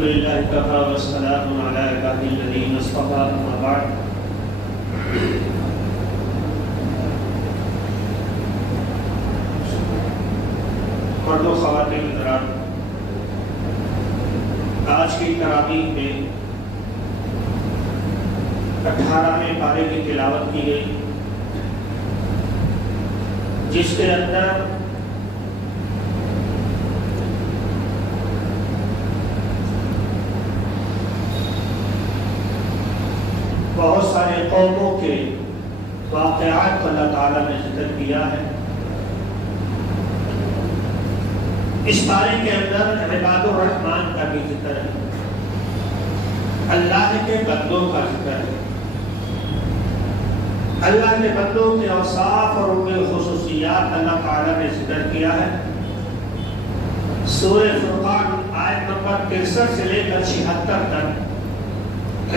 لله كفى والسلام على عباده الذين اصطفى أما بعد مرد و خواتین حضرات، آج کی تراویح میں 18ویں پارے کی تلاوت کی گئی، جس کے اندر بہت سارے قوموں کے واقعات کو اللہ تعالیٰ نے ذکر کیا ہے۔ اس پارے کے اندر عباد الرحمن کا بھی ذکر ہے، اللہ کے بندوں کا ذکر ہے، اللہ کے بندوں کے اوصاف اور ان کے خصوصیات اللہ تعالیٰ نے ذکر کیا ہے۔ سورہ فرقان آیت نمبر 63 سے لے کر 76 تک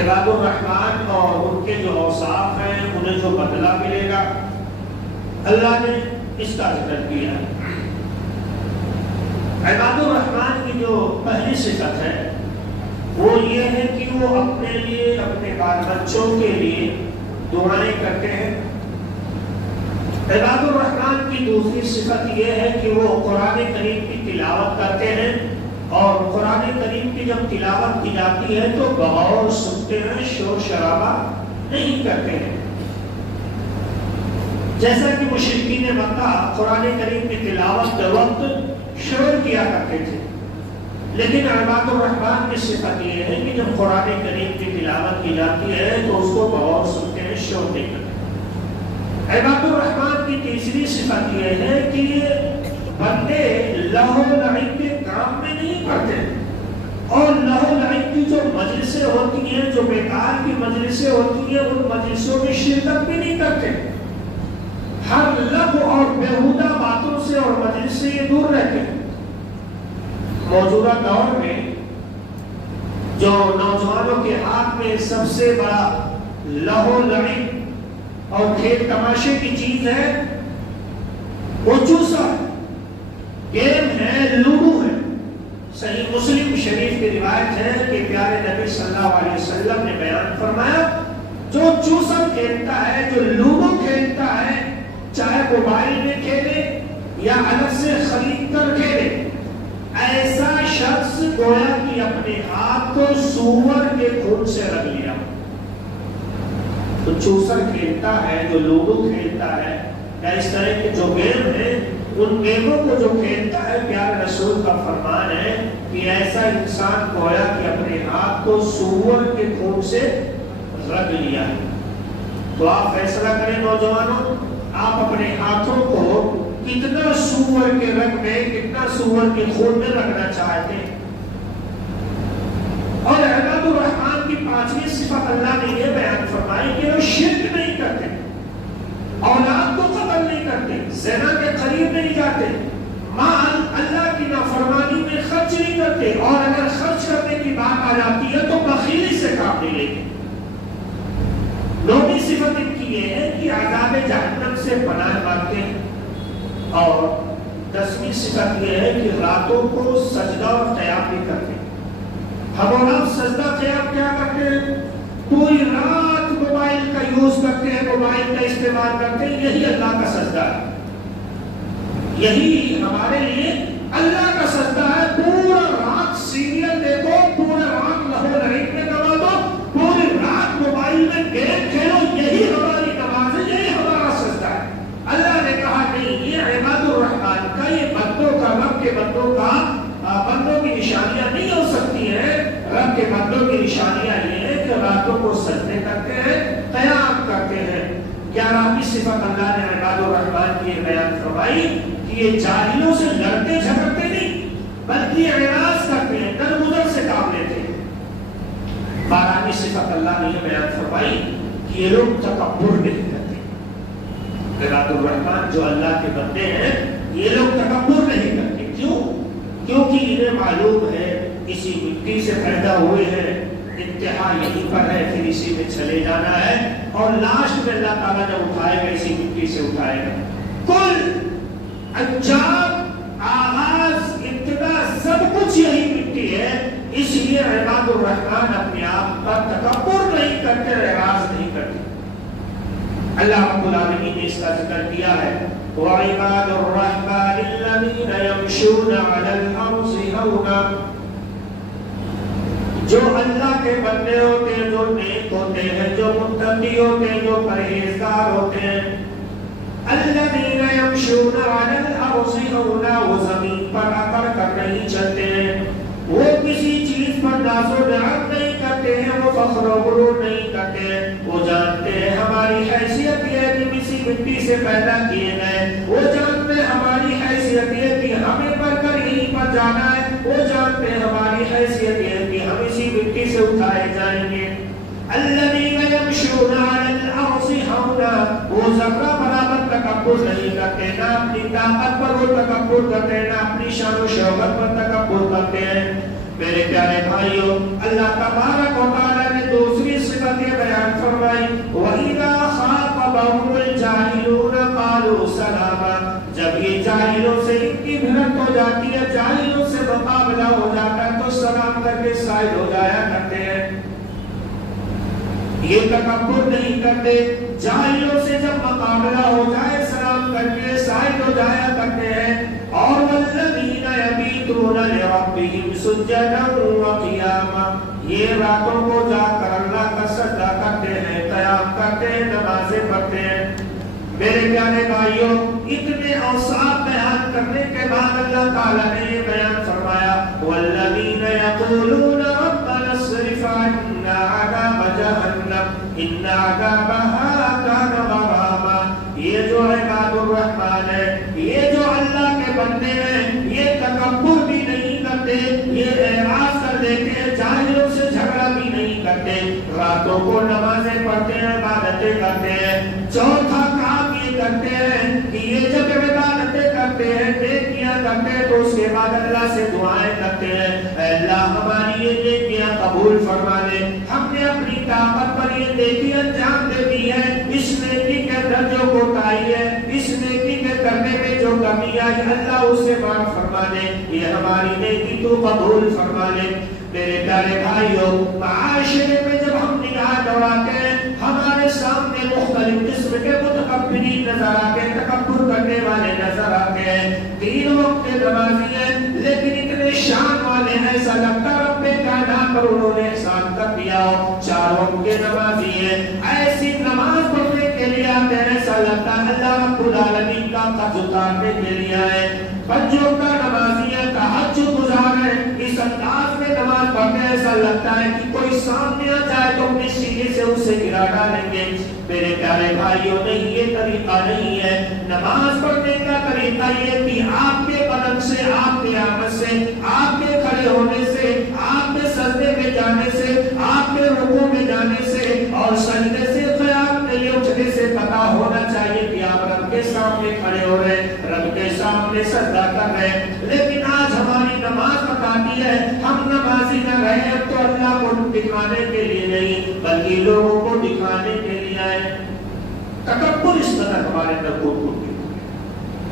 عباد الرحمن اور ان کے جو اوصاف ہیں، انہیں جو بدلہ ملے گا، اللہ نے اس کا ذکر کیا ہے۔ عباد الرحمن کی جو پہلی صفت ہے وہ یہ ہے کہ وہ اپنے لیے، اپنے بال بچوں کے لیے دعائیں کرتے ہیں۔ عباد الرحمن کی دوسری صفت یہ ہے کہ وہ قرآن کریم کی تلاوت کرتے ہیں، اور قرآن کریم کی جب تلاوت کی جاتی ہے تو بغور سنتے ہیں، شور شرابہ نہیں کرتے ہیں، جیسا کہ مشرکین مکہ قرآن کریم کی تلاوت کے وقت شور کیا کرتے تھے۔ لیکن عباد الرحمن کی صفت یہ ہے کہ جب قرآن کریم کی تلاوت کی جاتی ہے تو اس کو بغور سنتے ہیں، شور نہیں کرتے۔ عباد الرحمن کی تیسری صفت یہ ہے کہ بندے لہو لعب کے کام میں نہیں کرتے، اور لہو لعب کی جو مجلسیں ہوتی ہیں، جو بیکار کی مجلسیں ہوتی ہیں، ان مجلسوں میں شرکت بھی نہیں کرتے۔ ہر لغو اور بیہودہ باتوں سے اور مجلس سے یہ دور رہتے ہیں۔ موجودہ دور میں جو نوجوانوں کے ہاتھ میں سب سے بڑا لہو لعب اور کھیل تماشے کی چیز ہے وہ چوسا ہے، گیم ہے، لوڈو ہے۔ صحیح مسلم شریف کی روایت ہے کہ پیارے نبی صلی اللہ علیہ وسلم نے بیان فرمایا، جو چوسا کھیلتا ہے، جو لوڈو کھیلتا ہے، چاہے موبائل میں کھیلے یا الگ سے خرید کر کھیلے، ایسا شخص گویا کہ اپنے ہاتھ کو سور کے خون سے رگ لیا۔ تو چوسر کھیلتا ہے، جو لوڈو کھیلتا ہے یا اس طرح کے جو گیم ہیں، ان گیموں کو جو کھیلتا ہے، پیارے رسول کا فرمان ہے کہ ایسا انسان گویا کہ اپنے ہاتھ کو سور کے خون سے رگ لیا ہے۔ تو آپ فیصلہ کریں نوجوانوں، آپ اپنے ہاتھوں کو کتنا سور کے رگ میں، کتنا سور کے خون میں رگنا چاہتے ہیں۔ اور عباد الرحمن کی پانچویں صفت اللہ نے یہ بیان فرمائی کہ وہ شرک نہیں کرتے، اولاد کو قتل نہیں کرتے، زنا کے قریب نہیں جاتے، مال اللہ کی نافرمانی میں خرچ نہیں کرتے، اور اگر خرچ کرنے کی بات آ جاتی ہے تو بخیلی سے کام نہیں لیتے۔ نویں صفت ان کی یہ ہے کہ عذاب جہنم سے پناہ مانگتے ہیں، اور 10ویں صفت یہ ہے کہ راتوں کو سجدہ اور قیام بھی کرتے ہیں۔ ہم اور آپ سجدہ قیام کیا کرتے ہیں؟ پوری رات موبائل کا یوز کرتے ہیں، موبائل کا استعمال کرتے ہیں، یہی اللہ کا سجدہ ہے، یہی ہمارے لیے اللہ کا سجدہ ہے۔ پورا رات سیریل دیکھو، پورا رات لہو لعب میں گوا دو، پوری رات موبائل میں گیم کھیلو، یہی ہماری نماز ہے، یہی ہمارا سجدہ ہے۔ اللہ نے کہا نہیں، یہ عباد الرحمن کا، یہ بندوں کا، رب کے بندوں کا، بندوں کی نشانیاں نہیں ہو سکتی ہیں۔ رب کے بندوں کی نشانیاں یہ ہے کہ راتوں کو سجدے کرتے ہیں، قیام کرتے ہیں۔ 11ویں صفت اللہ نے عباد الرحمن کی بیان فرمائی کہ یہ جاہلوں سے لڑتے جھگڑتے نہیں، بلکہ اعراض کرتے ہیں، درگزر سے کام لیتے ہیں۔ 12ویں صفت اللہ نے یہ بیان فرمائی کہ یہ لوگ تکبر نہیں کرتے۔ عباد الرحمن جو اللہ کے بندے ہیں، یہ لوگ تکبر نہیں کرتے۔ کیوں؟ کیونکہ انہیں معلوم ہے اسی مٹی سے پیدا ہوئے ہیں، انتہا یہیں پر ہے، پھر اسی میں چلے جانا ہے، اور لاسٹ میں اللہ تعالیٰ جب اٹھائے گا اسی مٹی سے اٹھائے گا۔ کل انجام، آغاز، ابتدا، سب کچھ یہی مٹی ہے، اس لیے عباد الرحمن اپنے آپ پر تکبر نہیں کرتے، اعراض نہیں کرتے۔ اللہ رب العالمین نے اس کا ذکر کیا ہے، وَعِبَادُ الرَّحْمَنِ الَّذِينَ يَمْشُونَ عَلَى الْأَرْضِ هَوْنًا، جو اللہ کے بندے ہوتے ہیں، جو نیک ہوتے ہیں، جو متقی ہوتے ہیں، جو پرہیزگار ہوتے ہیں، الَّذِينَ يَمْشُونَ عَلَى الْأَرْضِ هَوْنًا، وہ زمین پر اکڑ کر نہیں چلتے ہیں، وہ کسی چیز پر ناز و نعت نہیں کرتے ہیں، وہ فخر و غرور نہیں کرتے ہیں، وہ جانتے ہیں ہماری حیثیت یہ ہے کہ کسی مٹی سے پیدا کیے گئے، وہ جانتے ہیں ہماری حیثیت یہ کہ ہمیں بڑھ کر یہیں پر جانا ہے، وہ جانتے ہیں ہماری حیثیت یہ ہے کہ ہم اسی مٹی سے اٹھائے جائیں گے۔ الذین یمشون علی الارض ہونا، وہ ذرہ برابر تکبر نہیں کرتے، نہ اپنی طاقت پر وہ تکبر کرتے ہیں، نہ اپنی شان و شوکت پر تکبر کرتے ہیں۔ میرے پیارے بھائیوں، اللہ تبارک و تعالی نے دوسری صفت یہ بیان فرمائی، وَإِذَا خَاطَبَهُمُ الْجَاهِلُونَ قَالُوا سَلَامًا، جب یہ جاہلوں سے ان کی بھرت ہو جاتی ہے، جاہلوں سے مقابلہ ہو جاتا ہے تو سلام کر کے سائل ہو جایا کرتے ہیں۔ یہ تکبر نہیں کرتے، جاہلوں سے جب مقابلہ ہو جائے سلام کر کے سائل ہو جایا کرتے ہیں۔ اور والذین یبیتون لربہم سجدا وقیاما، یہ راتوں کو جا کر اللہ کا سجدہ کرتے ہیں، قیام کرتے ہیں، نمازیں پڑھتے ہیں۔ میرے پیارے بھائیوں، اتنے اوصاف بیان کرنے کے بعد اللہ تعالیٰ نے یہ بیان فرمایا، والذین یقولون ربنا اصرف عنا عذاب جہنم ان عذابها کان غراما، یہ جو عباد الرحمن ہے، یہ جو اللہ کے بندے ہیں، یہ تکبر بھی نہیں کرتے، یہ اعراض کر دیتے ہیں، جاہلوں سے جھگڑا بھی نہیں کرتے، راتوں کو نمازیں پڑھتے ہیں، عبادتیں کرتے ہیں۔ چوتھا کام یہ کرتے ہیں کہ یہ جب عبادتیں کرتے ہیں، نیکیاں کرتے ہیں، تو اس کے بعد اللہ سے دعائیں کرتے ہیں، اے اللہ ہماری یہ نیکیاں قبول فرما لے، ہم نے اپنی طاقت پر یہ نیکی انجام دے دی ہے، اس نیکی کے اندر جو کوتاہی ہے، اس نیکی کے کرنے میں جو کمی آئی، اللہ اسے معاف فرما دے، یہ ہماری نیکی تو قبول فرما لے۔ میرے پیارے بھائیوں، معاشرے میں جب ہم نگاہ دوڑاتے ہیں، ہمارے سامنے مختلف قسم کے متکبرین نظر آتے ہیں، تکبر کرنے والے نظر آتے ہیں، تین وقت کے نمازی ہیں لیکن اتنے شان والے ہیں، ایسا لگتا رب کائنات پر انہوں نے احسان کر دیا ہو۔ چار وقت کے نمازی ہیں، ایسی نماز پڑھنے کے لیے آتے ہیں، ایسا لگتا ہے اللہ رب العالمین کا قرض اتارنے کے لیے آئے۔ بچوں کا نمازی ہے، تہجد گزار ہے، اس انداز میں نماز پڑھنے ایسا لگتا ہے کہ کوئی سامنے آ جائے تو اپنے سینے سے اسے گرا ڈالیں گے۔ میرے پیارے بھائیوں، نہیں، یہ طریقہ نہیں ہے۔ نماز پڑھنے کا طریقہ یہ کہ آپ کے قدم سے، آپ کے آمد سے، آپ کے کھڑے ہونے سے، آپ کے سجدے میں جانے سے، آپ کے رکوع میں جانے سے اور سجدے سے قیام کے لیے اٹھنے سے پتا ہونا چاہیے کہ آپ رب کے سامنے کھڑے ہو رہے ہیں، رب کے سامنے سجدہ کر رہے ہیں۔ لیکن آج ہماری نماز بتاتی ہے ہم نمازی نہ رہے تو اللہ کو دکھانے کے لیے نہیں بلکہ لوگوں کو دکھانے کے لیے آئے۔ تکبر اس طرح ہمارے اندر کو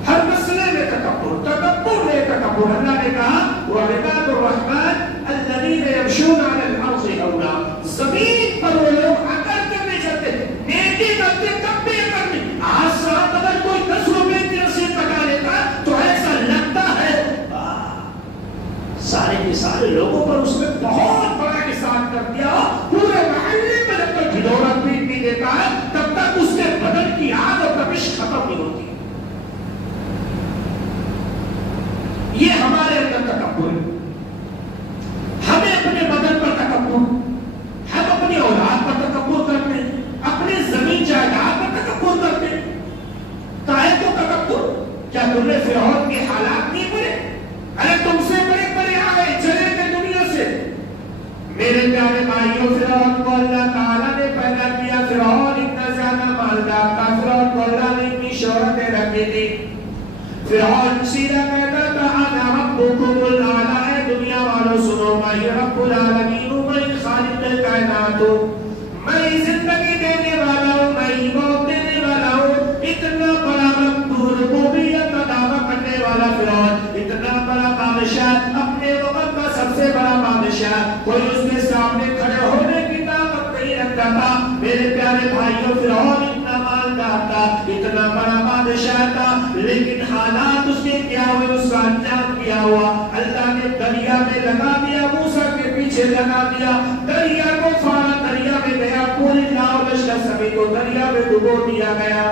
ہر مسئلے میں تکبر ہے، تکبر۔ اللہ نے کہا وعباد الرحمن الذین یمشون علی الارض ہونا، زمین پر وہ لوگ اکڑ کر نہیں چلتے، نیکی کرتے تب بھی اکڑ نہیں۔ آج ساتھ اگر کوئی 10 روپے کی رسید پکا لیتا تو ایسا لگتا ہے سارے کے سارے لوگوں پر اس نے بہت بڑا احسان کر دیا، پورے محلے میں جب تک ڈھڈورا پیٹ نہیں دیتا ہے تب تک اس کے بدن کی آگ اور تپش ختم نہیں ہوتی۔ یہ ہمارے اندر تکبر ہے۔ ہمیں اپنے بدن پر تکبر، ہم اپنی اولاد پر تکبر کرتے ہیں، اپنی زمین جائیداد پر تکبر کرتے ہیں۔ کائے کو تکبر؟ کیا تم نے فرعون کے حالات نہیں پڑھے؟ ارے تم سے بڑے بڑے آئے چلے گئے دنیا سے۔ میرے پیارے بھائیوں، فرعون کو اللہ تعالیٰ نے پیدا کیا، فرعون اتنا زیادہ مالدار تھا، فرعون کو اللہ نے اتنی شہرتیں رکھی تھی۔ فرعون سیدھا کہتا تھا انا ربکم الاعلی، اے دنیا والوں سنو، میں رب العالمین ہوں، میں خالق کائنات ہوں، میں زندگی دینے والا ہوں، میں موت دینے والا ہوں۔ اتنا بڑا ربوبیت کا دعویٰ کرنے والا فرعون، اتنا بڑا بادشاہ، اپنے وقت کا سب سے بڑا بادشاہ، شاید کوئی اس کے سامنے کھڑے ہونے کی طاقت نہیں رکھتا تھا. میرے پیارے بھائیوں فرعون اتنا مالدار تھا, اتنا بڑا بادشاہ تھا, لیکن حالات اس کے کیا ہوئے, اس کا انجام کیا ہوا. اللہ نے دریا میں لگا دیا, موسیٰ کے پیچھے لگا دیا, دریا کو فارا, دریا میں گیا, پوری ناؤ لشکر سبھی کو دریا میں ڈبو دیا گیا.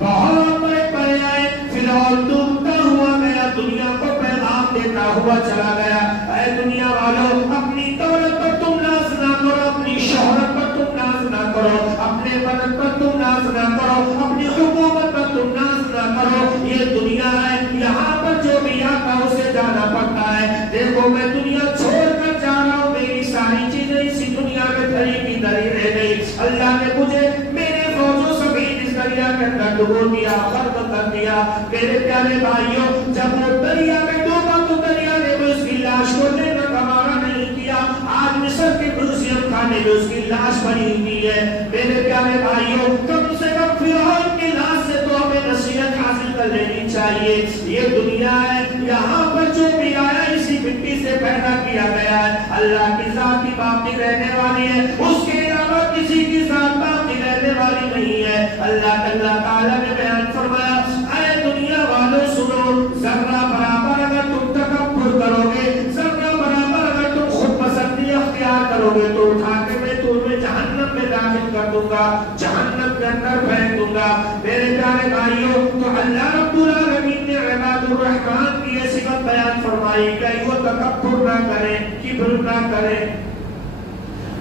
بہت بڑے بڑے آئے, فرعون ڈوبتا ہوا گیا, دنیا کو پیغام دیتا ہوا چلا گیا. اے دنیا والوں, اپنی دولت پر تم ناز نہ کرو, اپنی شہرت پر تم ناز نہ کرو, اپنے بدن پر تم ناز نہ کرو, اپنی حکومت پر تم ناز نہ کرو. یہ دنیا ہے, یہاں پر جو بھی آتا اسے جانا پڑتا ہے. دیکھو میں دنیا چھوڑ کر جا رہا ہوں, میری ساری چیزیں اسی دنیا میں دھری کی دھری رہ گئی. اللہ نے مجھے میرے فوجوں سمیت اس دریا کے اندر ڈبو دیا, غرق کر دیا. میرے پیارے بھائیوں, جب وہ دریا میں ڈوبا تو دریا نے اس کی لاش کو لینا گوارا نہیں کیا. آج مصر کے میوزیم خانے میں اس کی لاش پڑی ہوئی ہے. میرے پیارے بھائیوں, کم سے کم فرعون کی لاش سے تو ہمیں نصیحت حاصل کر لینی چاہیے. یہ دنیا ہے, یہاں پر جو بھی آیا اسی مٹی سے پیدا کیا گیا ہے. اللہ کی ذات کی باقی رہنے والی ہے, اس کے علاوہ کسی کی ذات باقی رہنے والی نہیں ہے. اللہ تعالیٰ نے بیان فرمایا, اے دنیا والوں سنو, ذرہ برابر اگر تم تکبر کرو گے, ذرہ برابر اگر تم خود پسندی اختیار کرو گے تو اٹھا کے میں تمہیں جہنم میں داخل کر دوں گا, جہنم کے اندر پھینک دوں گا. میرے پیارے بھائیوں, تو اللہ رب العالمین نے عباد الرحمن کی یہ صفت بیان فرمائی کہ وہ تکبر نہ کریں, کبر نہ کریں,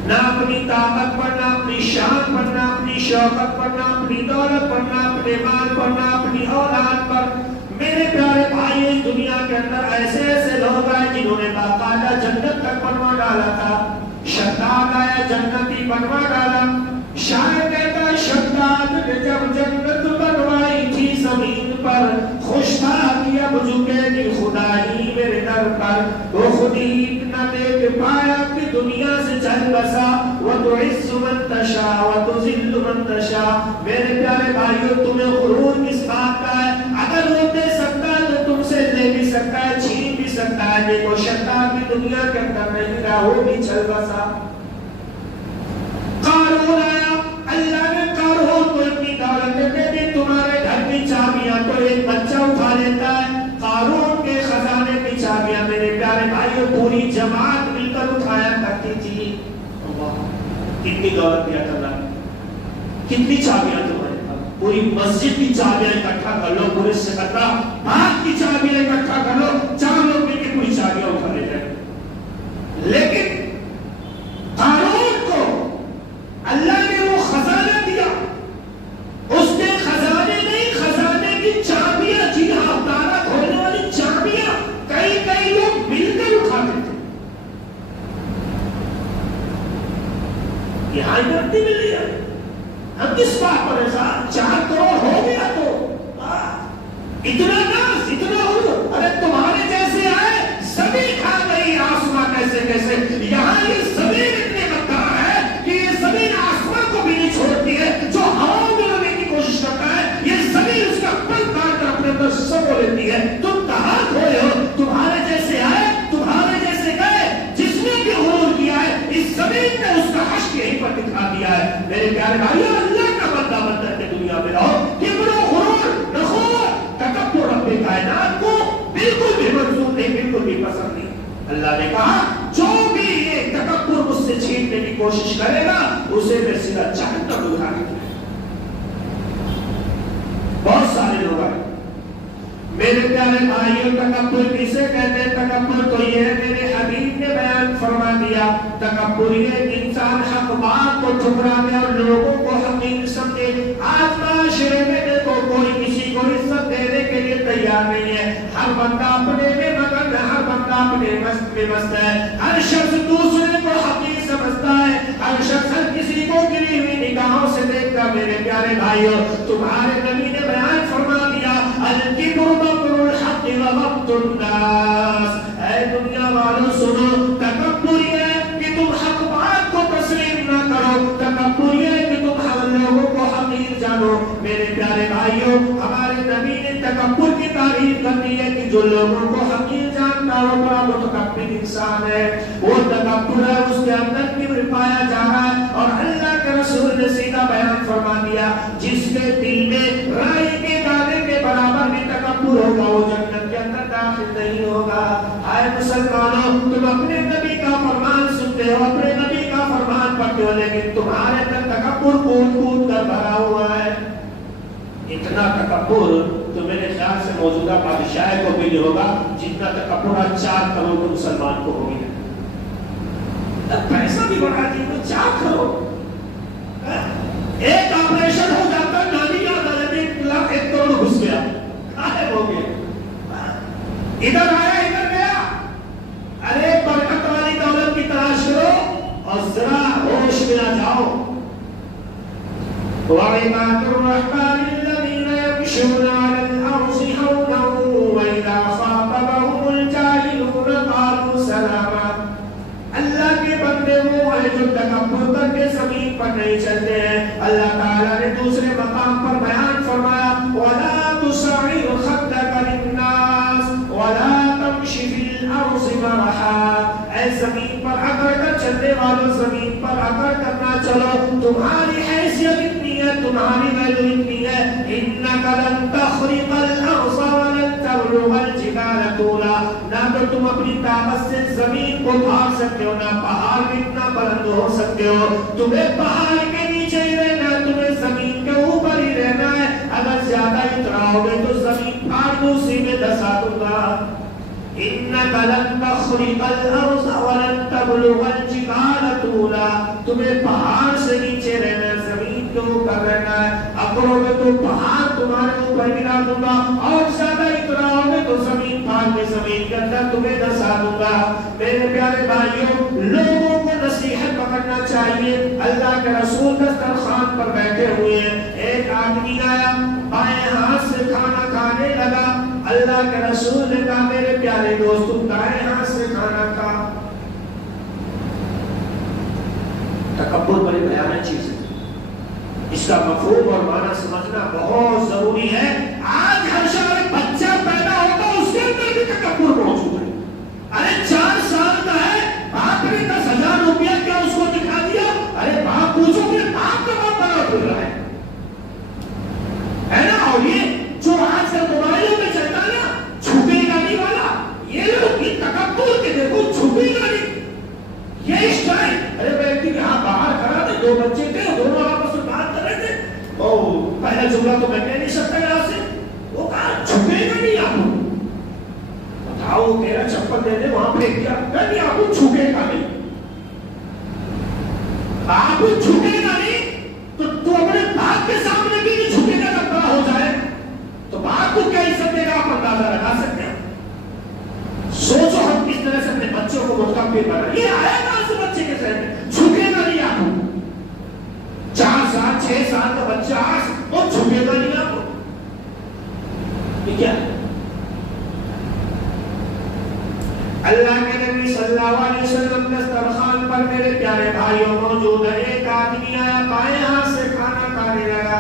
نہ اپنی طاقت پر, نہ اپنی شان پر, نہ اپنی شوکت پر, نہ اپنی دولت پر, نہ اپنے مال پر, نہ اپنی اولاد پر. میرے پیارے بھائی, اس دنیا کے اندر ایسے ایسے لوگ آئے جنہوں نے باقاعدہ جنت تک بنوا ڈالا تھا. شداد آیا, جنتی بنوا ڈالا. شاعر کہتا ہے, شداد نے جب جنت بنوائی تھی زمین پر, خوش تھا کہ اب جھکے گی خدا ہی میرے در پر. وہ خود ہی اتنا دیکھ پایا کہ دنیا سے چل بسا, وَتُعِزُّ مَن تَشَاءُ وَتُذِلُّ مَن تَشَاءُ. میرے پیارے بھائیوں, تمہیں غرور کس بات کا ہے؟ اگر وہ دے سکتا ہے تو تم سے لے بھی سکتا ہے, چھین بھی سکتا ہے. دیکھو شیطان بھی دنیا کے اندر نہیں رہا, وہ بھی چل بسا. قارون آیا, اللہ نے قارون کو اتنی دولت دے دی, تمہارے گھر کی چابیاں تو ایک بچہ اٹھا لیتا ہے. قارون کے خزانے کی چابیاں میرے پیارے بھائیوں پوری جماعت مل کر اٹھایا کرتی تھی. کتنی دولت دیا کرنا, کتنی چابیاں تمہارے پاس, پوری مسجد کی چابیاں اکٹھا کر لو, پورے سکندرا باغ کی چابیاں اکٹھا کر لو, 4 لوگ مل کے پوری چابیاں اٹھا لے جائیں. لیکن قارون کو اللہ نے وہ خزانہ دیا, اس نے خزانے نہیں, خزانے کی چابیاں, جی ہاں, تالا کھولنے والی چابیاں کئی لوگ مل کر اٹھاتے تھے. یہاں ہی مل رہی ہے, ہم کس بات پر ایسا 4 کروڑ ہو گیا تو اتنا ناز, اتنا عروج, ارے تمہارے جیسے آئے سبھی کھا گئی آسمان کیسے کیسے. یہاں یہ زمین اتنے مقدار ہے کہ یہ زمین آسمان کو بھی نہیں چھوڑتی ہے, جو ہواؤں میں رہنے کی کوشش کرتا ہے یہ زمین اس کا پل کاٹ کر اپنے اندر سب کو لیتی ہے. تم کہاں کھوئے ہو, تمہارے جیسے آئے, تمہارے جیسے گئے, جس نے بھی غرور کیا ہے اس زمین نے اس کا حشر یہیں پر دکھا دیا ہے. میرے پیارے بھائیو, اللہ کا بندہ بن کر کے دنیا میں رہو. کبر و غرور, نخوت, تکبر رب کائنات کو بالکل بھی منظور نہیں, بالکل بھی پسند نہیں. اللہ نے کہا جو بھی یہ تکبر مجھ سے چھیننے کی کوشش کرے گا اسے میں سیدھا جہنم اٹھا کے دوں. بہت سارے لوگ آئے. میرے پیارے بھائیوں, تکبر کسے کہتے ہیں؟ تکبر تو یہ ہے, میرے حبیب نے بیان فرما دیا, تکبر یہ انسان حق بات کو ٹھکرا دے اور لوگوں کو حقیر سمجھے. آج معاشرے میں دیکھو کوئی کسی کو عزت دینے کے لیے تیار نہیں ہے. ہر بندہ اپنے میں مگن ہے, ہر بندہ اپنے مست میں مست ہے. ہر شخص دوسرے کو حقیر سمجھتا ہے, ہر شخص ہر کسی کو گری ہوئی نگاہوں سے دیکھتا. میرے پیارے بھائیوں, تمہارے نبی نے بیان فرما دیا, الکبر مکر الحق وغمط الناس. اے دنیا والوں سنو, تکبر یہ ہے کہ تم حق بات کو تسلیم نہ کرو, تکبر یہ ہے کہ تم ہم لوگوں کو حقیر جانو. میرے پیارے بھائیوں, ہمارے نبی نے تکبر کی تعریف کر دی ہے کہ جو لوگوں کو حقیر جانتا کرنا وہ بڑا متکبر انسان ہے، وہ تکبر ہے، اس کے اندر کبر پایا جا رہا ہے. اور اللہ کے رسول نے سیدھا بیان فرما دیا جس کے دل میں رائی کے دانے کے برابر بھی تکبر ہوگا وہ جنت کے اندر داخل نہیں ہوگا. آئے مسلمانوں، تم اپنے نبی کا فرمان سنتے ہو، اپنے نبی کا فرمان پڑھتے ہو، لیکن تمہارے اندر تکبر کود کود کر بھرا ہوا ہے. اتنا تکبر تو میرے خیال سے موجودہ بادشاہ کو بھی نہیں ہوگا جتنا تکبر 4 کروڑ کے مسلمان کو ہو گیا. پیسہ بھی بڑھا دی تو 4 کروڑ، ایک آپریشن ہو جاتا نانی یاد آ جاتی 1 کروڑ گھس گیا، غائب ہو گیا، ادھر آیا ادھر گیا. ارے برکت والی دولت کی تلاش کرو اور ذرا ہوش میں آ جاؤ. وعباد الرحمن الذين يمشون على الأرض هونا وإذا خاطبهم الجاهلون قالوا سلاما. اللہ کے بندے وہ ہیں جو تکبر کر کے زمین پر نہیں چلتے ہیں. اللہ تعالیٰ نے دوسرے مقام پر بیان فرمایا وَلَا تُسَعِرْ خَدَّكَ لِلنَّاسِ وَلَا تَمْشِ فِي الْأَرْضِ مَرَحًا. اے زمین پر اگر کر چلنے والوں، زمین پر اگر کرنا چلو، تمہاری حیثیت اتنی ہے، تمہاری ویلو اتنی ہے. إِنَّكَ لَن تَخْرِقَ الْأَرْضَ وَلَن تَبْلُغَ الْجِبَالَ طُولًا. نہ تو تم اپنی طاقت سے زمین کو بھاگ سکتے ہو، نہ پہاڑ اتنا بلند ہو سکتے ہو. تمہیں پہاڑ کے نیچے ہی رہنا ہے، تمہیں زمین کے اوپر ہی رہنا ہے. اگر زیادہ اتراؤ گے تو زمین پھاڑ دوں، اسی میں دھسا دوں گا. إِنَّكَ لَن تَخْرِقَ الْأَرْضَ وَلَن تَبْلُغَ الْجِبَالَ طُولًا. تمہیں پہاڑ سے نیچے رہنا ہے، زمین کے اوپر رہنا ہے. اکڑو گے تو پہاڑ تمہارے اوپر گرا دوں گا، اور زیادہ اتراؤ گے تو زمین پھاڑ کے زمین کے اندر تمہیں دھسا دوں گا. میرے پیارے بھائیوں، لوگوں کو نصیحت پکڑنا چاہیے. اللہ کے رسول دسترخوان پر بیٹھے ہوئے ہیں، ایک آدمی آیا بائیں ہاتھ سے کھانا کھانے لگا. اللہ کے رسول نے کہا میرے پیارے دوست تم دائیں ہاتھ سے کھانا کھا. تکبر بڑی بھیانک چیز ہے، اس کا مفہوم اور معنی سمجھنا بہت ضروری ہے. آج ہر شہر ایک بچہ پیدا ہوتا اس کے اندر بھی تکبر موجود ہے. ارے 4 سال کا ہے، باپ نے 10,000 روپیہ کیا اس کو دکھا دیا. ارے باپ پوچھو کہ باپ کا باپ بڑا پھر رہا ہے نا. اور یہ جو آج کل موبائلوں میں چلتا ہے نا چھپے گاڑی والا، یہ لوگ کی تکبر کے دیکھو چھپی گاڑی، یہ اسٹائل. ارے بیٹی کے ہاں باہر کھڑا تھے، 2 بچے تھے، دونوں آپس میں بات کر رہے تھے. پہلا جملہ تو میں کہہ نہیں سکتا یہاں سے. وہ کہا چھپے گا نہیں آپ بتاؤ، تیرا چپل دے دے وہاں پھینک دیا. نہیں آپ چھپے گا نہیں، آپ چھپے گا نہیں تو اپنے باپ کے سامنے بھی نہیں چھپے گا. جب بڑا ہو جائے تو باپ کو کیا عزت دے گا آپ اندازہ لگا سکتے ہیں. سوچو ہم کس طرح سے اپنے بچوں کو متکبر بنا. یہ آیا کہاں سے بچے کے ذہن میں چھپے گا نہیں آپ. 4 سال 6 سال کا بچہ اور چھپے گا نہیں آپ. یہ کیا ہے؟ اللہ کے نبی صلی اللہ علیہ وسلم دسترخوان پر میرے پیارے بھائیوں موجود ہے. ایک آدمی آیا بائیں ہاتھ سے کھانا کھانے لگا.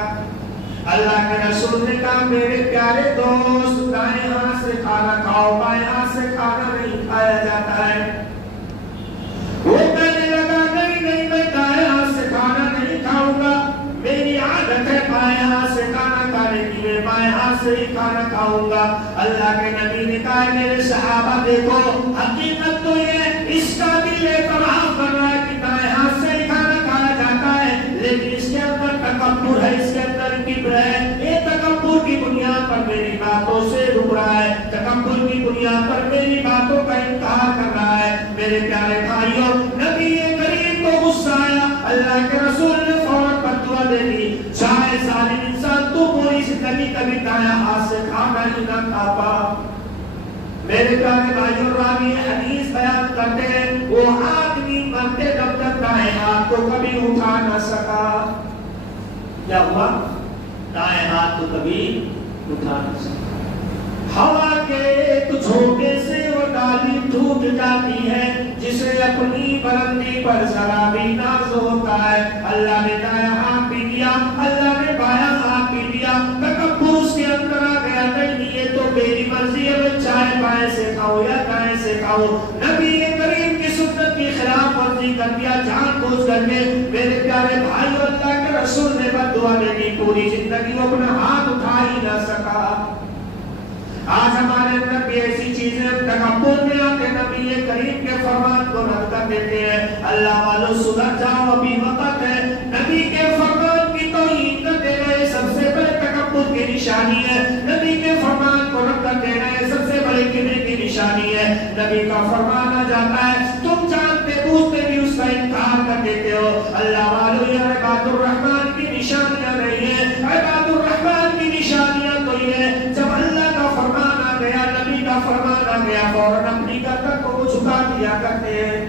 اللہ کے رسول نے کہا میرے پیارے دوست دائیں ہاتھ سے کھانا کھاؤ، بائیں ہاتھ سے کھانا نہیں کھایا جاتا ہے. وہ کہنے لگا نہیں میں دائیں ہاتھ سے کھانا نہیں کھاؤں گا، میری عادت ہے بائیں ہاتھ سے کھانا کھانے کی، میں بائیں ہاتھ سے ہی کھانا کھاؤں گا. اللہ کے نبی نے کہا میرے صحابہ دیکھو حقیقت تو یہ اس کا دل اعتراف کر رہا ہے کہ دائیں ہاتھ سے ہی کھانا کھایا جاتا ہے، لیکن اس کے اندر تکبر ہے، اس کے اندر کبر ہے. یہ تکبر کی بنیاد پر میری باتوں سے رک رہا ہے، تکبر کی بنیاد پر میری باتوں کا انکار کر رہا ہے. میرے پیارے بھائیوں، نبی کریم کو غصہ آیا. اللہ کے رسول نے فوراً بددعا دے دی. چاہے ظالم انسان تو پوری زندگی کبھی دائیں ہاتھ سے کھانا ہی نہ کھا پا. میرے پیارے بھائیوں، راوی حدیث بیان کرتے ہیں وہ آدمی مرتے دم تک دائیں ہاتھ کو کبھی اٹھا نہ سکا. کیا ہوا؟ دائیں ہاتھ کو کبھی اٹھا نہ سکا. ہوا کے ایک جھونکے سے وہ ڈالی ٹوٹ جاتی ہے جسے اپنی بلندی پر ذرا بھی ناز ہوتا ہے. اللہ نے دائیں ہاتھ بھی دیا، اللہ نے بایاں ہاتھ بھی دیا. تکبر اس کے اندر آ گیا، نہیں یہ تو میری مرضی ہے، میں چاہے بائیں سے کھاؤں یا دائیں سے نبی کریم کی سنت کی خلاف ورزی کر دیا جان بوجھ کر کے. میرے پیارے بھائی اللہ کے رسول نے بددعا دی, پوری زندگی وہ اپنا ہاتھ اٹھا ہی نہ سکا. آج ہمارے اندر بھی ایسی چیزیں تکبر میں آتے نبی کریم کے فرمان کو رد کر دیتے ہیں. اللہ والوں سدھر جاؤ, ابھی وقت ہے. نبی کے فرمان کی توہین کر دینا یہ سب سے بڑے تکبر کی نشانی ہے. نبی کے فرمان کو رد کر دینا یہ سب سے بڑے کبر کی نشانی ہے. نبی کا فرمان آ جاتا ہے, تم جانتے بوجھتے بھی اس کا انکار کر دیتے ہو. اللہ والوں یہ عباد الرحمن کی نشانیاں نہیں ہیں. عباد الرحمن کی نشانیاں تو یہ ہے جب اللہ کا فرمان آ گیا, نبی کا فرمان آ گیا, فوراً اپنی گردن کو جھکا دیا کرتے ہیں.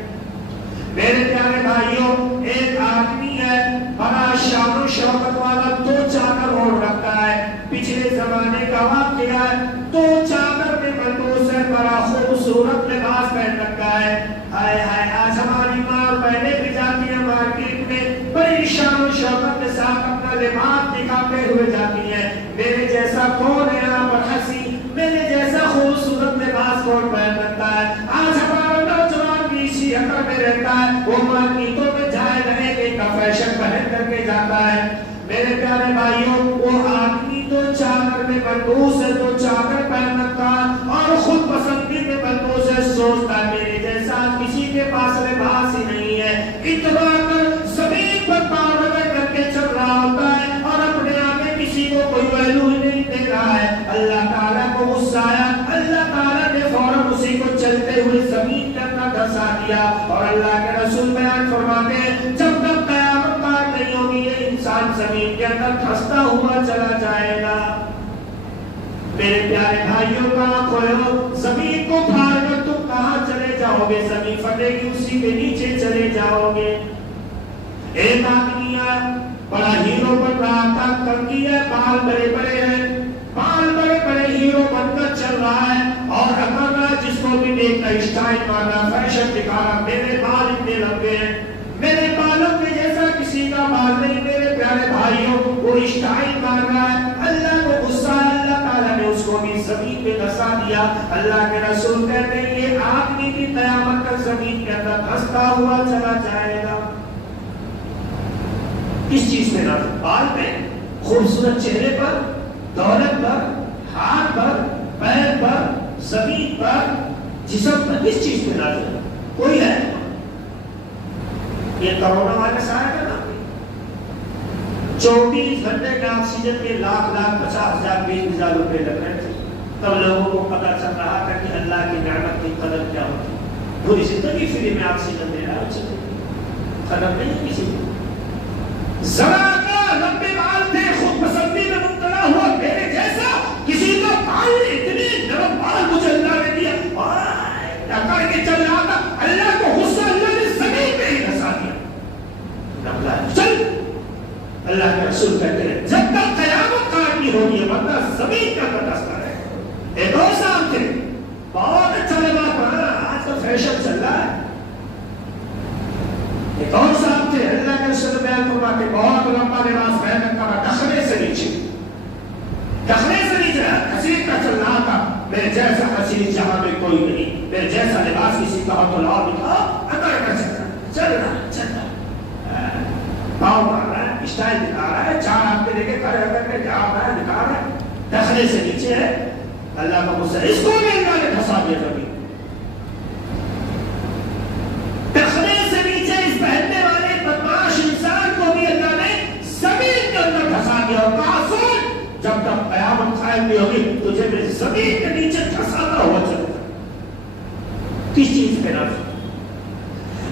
میرے پیارے بھائیوں, ایک آدمی ہے بڑا شان و شوکت والا, 2 چادر اوڑھ رکھا ہے. پچھلے زمانے کا واقعہ ہے. 2 چادر میں ملبوس ہے, بڑا خوبصورت لباس پہن رکھا ہے. ہائے ہائے, آج ہماری ماں اور بہنیں بھی جاتی ہیں مارکیٹ میں, بڑی شان و شوکت کے ساتھ اپنا لباس دکھاتے ہوئے جاتی ہیں. میرے جیسا کون ہے یہاں پر ہنسی, میرے جیسا خوبصورت لباس کون پہن رکھتا ہے. آج ہمارا نوجوان بھی اسی حقر میں رہتا ہے, وہ مارکیٹوں میں جائے رہے کہ کا فیشن پہن کر کے جاتا ہے. میرے پیارے بھائیوں, وہ آدمی 2 چادر میں ملبوس ہے, 2 چادر پہن رکھا اور خود پسندی میں ملبوس ہے. سوچتا ہے میرے جیسا کسی کے پاس لباس ہی نہیں ہے. اتنا کر زمین پر پاؤں رگڑ کر کے چل رہا ہوتا ہے اور اپنے آگے کسی کو کوئی ویلو ہی نہیں دے رہا ہے. اللہ تعالیٰ کو غصہ آیا, اللہ تعالیٰ نے فوراً اسی کو چلتے ہوئے زمین کے اندر دھسا دیا. اور اللہ کے رسول بیان فرماتے ہیں جب تک قیامت قائم نہیں ہوگی یہ انسان زمین کے اندر دھستا ہوا چلا جائے گا. میرے پیارے بھائیوں کا کھولو, زمین کو پھاڑ کر تم کہاں چلے جاؤ گے؟ زمین پھٹے گی, اسی کے نیچے چلے جاؤ گے. ایک آدمی ہے بڑا ہیرو بن رہا تھا, کنگھی ہے, بال بڑے بڑے ہیں, بال بڑے بڑے ہیرو بن کر چل رہا ہے اور اگر جس کو بھی دیکھتا اسٹائل مارنا, فیشن دکھا رہا, میرے بال اتنے لمبے ہیں, میرے بالوں میں جیسا کسی کا بال نہیں. میرے پیارے بھائیوں, وہ اسٹائل مار رہا ہے. اللہ کو غصہ, اللہ تعالیٰ نے اس کو بھی زمین پہ دھسا دیا. اللہ کے رسول کہتے ہیں یہ آدمی بھی قیامت تک زمین کے اندر دھستا ہوا چلا جائے گا. کس چیز پہ نہ؟ بال پہ, خوبصورت چہرے پر, دولت پر, ہاتھ پر, پیر پر, زمین پر, جسم پر, کس چیز پہ نہ؟ کوئی ہے؟ یہ کرونا وائرس آیا تھا نا, 24 گھنٹے کے آکسیجن کے لاکھ 50,000 20,000 روپے لگ رہے تھے. تب لوگوں کو پتا چل رہا تھا کہ اللہ کی نعمت کی قدر کیا ہوتی ہے. پوری زندگی فری میں آکسیجن دے رہا ہے, قدر نہیں کسی کو. ذرا کا لمبے بال تھے, خود پسندی میں مبتلا ہوا, میرے جیسا کسی کا بال اتنے نرم بال مجھے اللہ نے دیا, کر کے چل رہا تھا. اللہ کو غصہ, اللہ نے زمین پہ ہی دھسا دیا. چل, اللہ کے رسول کہتے ہیں جب تک قیامت قائم نہیں ہوگی ورنہ زمین کا دھستا رہے. ایک اور صاحب تھے, بہت اچھا لباس پہنا, آج تو فیشن چل رہا ہے. ایک اور صاحب تھے, اللہ کے رسول بیان فرماتے بہت لمبا لباس پہن رکھا تھا, ٹخنے سے نیچے, ٹخنے سے نیچے حسین کا چل رہا تھا. میرے جیسا حسین جہاں میں کوئی نہیں, میرے جیسا لباس کسی کا ہو تو لاؤ دکھا, اندر کا چل رہا ہے, پاؤں مار رہا ہے, اسٹائل دکھا رہا ہے, 4 ہاتھ پہ لے کے کھڑے ہو کر کے جا رہا ہے, دکھا رہا ہے, ٹخنے سے نیچے ہے. اللہ کا غصہ, اس کو بھی اللہ نے دھسا دیا. کبھی ٹخنے سے نیچے اس پہننے والے بدماش انسان کو بھی اللہ نے زمین کے اندر دھسا دیا. اور کہا سن, جب تک قیامت قائم نہیں ہوگی تجھے میں زمین کے نیچے دھساتا ہوا چلتا. کس چیز پہ نہ؟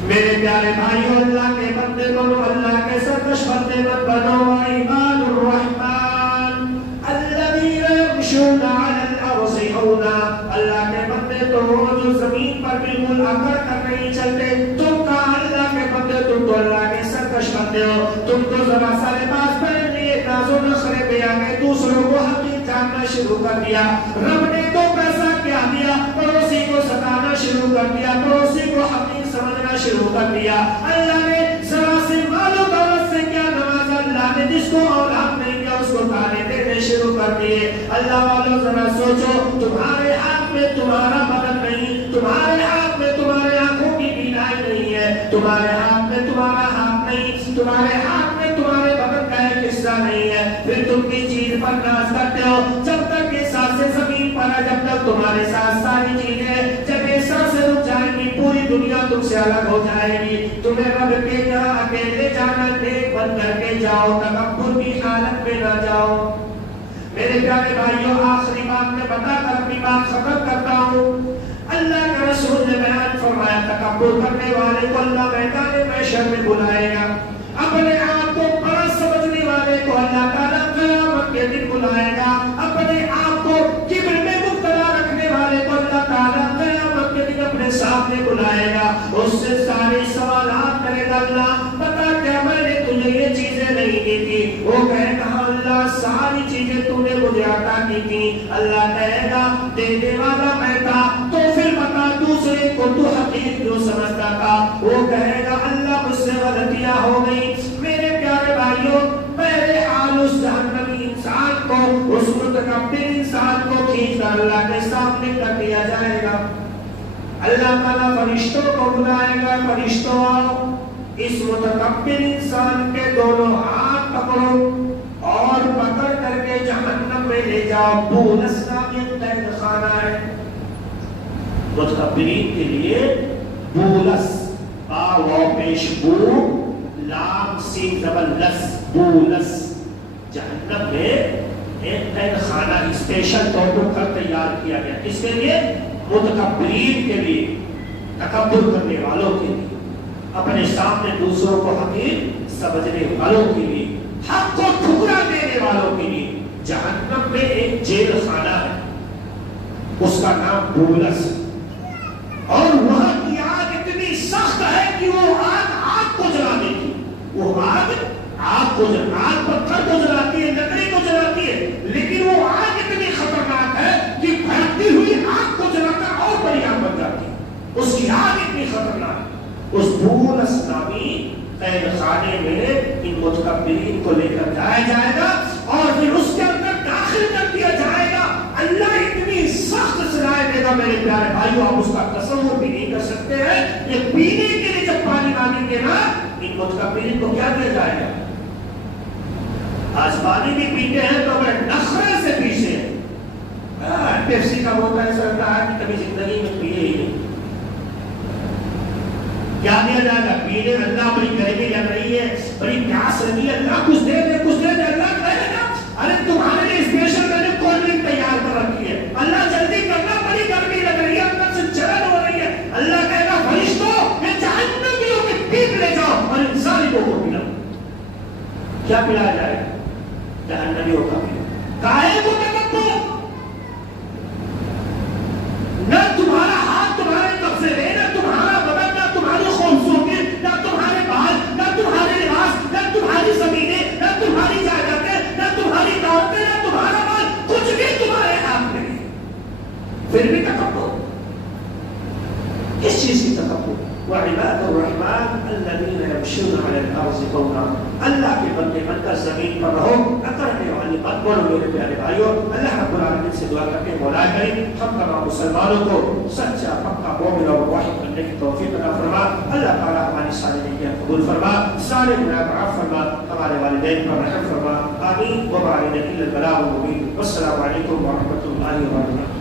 میرے پیارے بھائیو, اللہ کے بندے بنو, اللہ کے سرکش بندے بنو. عباد الرحمن الذین یمشون علی الارض ہونا, اللہ کے بندے تو جو زمین پر بالکل اکڑ کر نہیں چلتے. تم کہاں اللہ کے بندے, تم تو اللہ کے سرکش بندے ہو. تم تو ذرا سا لباس پہن لیے, ناز و نخرے پہ آ گئے, دوسروں کو حقیق جاننا شروع کر دیا. رب نے تو پیسہ کیا دیا, پڑوسی کو ستانا شروع کر دیا, پڑوسی کو حقیق سمجھنا شروع کر دیا. اللہ نے ذرا سے مال و دولت سے کیا نوازا, اللہ نے جس کو اولاد نہیں دیا اس کو تانے دینے شروع کر دیے. اللہ والوں ذرا سوچو, تمہارے ہاتھ میں تمہارا بدن نہیں، تمہارے ہاتھ میں تمہارے آنکھوں کی بینائی نہیں ہے، تمہارے ہاتھ میں تمہارا ہاتھ نہیں، تمہارے ہاتھ میں تمہارے بدن کا ایک حصہ نہیں ہے، پھر تم کس چیز پر ناز کرتے ہو؟ جب تک یہ سانسیں زمین پر ہے، جب تک تمہارے ساتھ ساری چیزیں، جب یہ سانسیں رک جائیں گی پوری دنیا تم سے الگ ہو جائے گی، تمہیں رب کے یہاں اکیلے جانا، نیک بن کر کے جاؤ، تکبر کی حالت میں نہ جاؤ۔ میرے پیارے بھائیوں، آخری بات میں بتا کر اپنی بات ختم کرتا ہوں۔ اللہ کے رسول نے بیان فرمایا تکبر کرنے والے کو اللہ میدان محشر میں بلائے گا، اپنے آپ کو بڑا سمجھنے والے کو اللہ تعالیٰ قیامت کے دن بلائے گا، اپنے آپ کو کبر میں مبتلا رکھنے والے کو اللہ تعالیٰ قیامت کے دن اپنے سامنے بلائے گا، اس سے سارے سوالات کرے گا، اللہ بتا کیا میں نے تجھے یہ چیزیں نہیں دی تھی؟ وہ کہے گا اللہ ساری چیزیں تو نے مجھے عطا کی تھی۔ اللہ کہے گا دینے والا میں تھا، تو پھر بتا دوسرے کو تو حقیق جو سمجھتا تھا؟ وہ کہے گا اللہ مجھ سے غلطیاں ہو گئی۔ میرے پیارے بھائیوں، پہلے حال اس جہنمی انسان کو، اس متکبر انسان کو کھینچ کر اللہ کے سامنے کر دیا جائے گا۔ اللہ تعالیٰ فرشتوں کو بلائے گا، فرشتوں آؤ، اس متکبر انسان کے دونوں ہاتھ پکڑو اور پکڑ کر کے جہنم میں لے جاؤ۔ بولس نام ایک قید خانہ ہے متکبرین کے لیے، بولس، با واو پیش بو، لام سین ڈبل لس، بولس، جہنم میں ایک قید خانہ اسپیشل طور پر تیار کیا گیا۔ کس کے لیے؟ متکبرین کے لیے، تکبر کرنے والوں کے لیے، اپنے سامنے دوسروں کو حقیر سمجھنے والوں کے لیے، حق کو ٹھکرا دینے والوں کے لیے جہنم میں ایک جیل خانہ ہے، اس کا نام بولس، اور وہاں کی آگ اتنی سخت ہے کہ وہ آگ کو جلا دیتی، وہ آگ کو پتھر کو جلاتی ہے، لکڑی کو جلاتی ہے، لیکن وہ آگ اتنی خطرناک ہے کہ پھیلتی ہوئی آگ کو جلا کر اور بڑی آگ بن جاتی ہے، اس کی آگ اتنی خطرناک ہے۔ اس بولس نامی قید خانے میں ان متکبرین کو لے کر جایا جائے گا اور پھر اس کے اندر داخل کر دیا جائے گا۔ اللہ اتنی سخت سزائیں دے گا میرے پیارے بھائیوں، آپ اس کا تصور بھی نہیں کر سکتے ہیں۔ یہ پینے کے لیے جب پانی مانگیں گے نا، ان متکبرین کو کیا دیا جائے گا؟ آج پانی بھی پیتے ہیں تو بڑے نخرے سے پیتے ہیں، پیپسی کا ہوتا ہے، ایسا لگتا ہے کہ کبھی زندگی میں پیے ہی نہیں۔ کیا دیا جائے گا؟ پینے۔ اللہ بڑی گرمی لگ رہی ہے، بڑی پیاس لگی ہے، اللہ کچھ دے دے، کچھ دے دے۔ اللہ کہے گا ارے تمہارے لیے اسپیشل میں نے کولڈ ڈرنک تیار کر رکھی ہے، اللہ جلدی کرنا، بڑی گرمی لگ رہی ہے، اندر سے جلن ہو رہی ہے۔ اللہ کہے گا فرشتوں یہ جہنمیوں کے پیپ لے جاؤ اور انسانی کو پلاؤ۔ کیا پلایا جائے گا؟ جہنمیوں کا پیپ۔ کائے کو تکبر، نہ تمہارا ہاتھ تمہارے قبضے میں، نہ تمہارا بدن، نہ تمہاری خوبصورتی، نہ تمہارے بال، نہ تمہارے لباس، نہ تمہاری زمینیں، نہ تمہاری جائیدادیں، نہ تمہاری دولتیں، نہ تمہارا مال، کچھ بھی تمہارے ہاتھ میں نہیں، پھر بھی تکبر۔ کس چیز کی تکبر؟ وعباد الرحمن الذین یمشون علی الارض ہونا، اللہ کے بندے بن کر زمین پر رہو، اکڑنے والی مت بنو میرے پیارے بھائیوں۔ اللہ رب العالمین سے دعا کرتے ہیں مولا کریم ہم تمام مسلمانوں کو سچا پکا مومن اور موحد بننے کی توفیق عطا فرما۔ اللہ تعالیٰ ہماری ساری نیکیاں قبول فرما، سارے گناہ معاف فرما، ہمارے والدین پر رحم فرما، آمین۔ وما علینا الا البلاغ المبین۔ والسلام علیکم ورحمۃ اللہ وبرکاتہ۔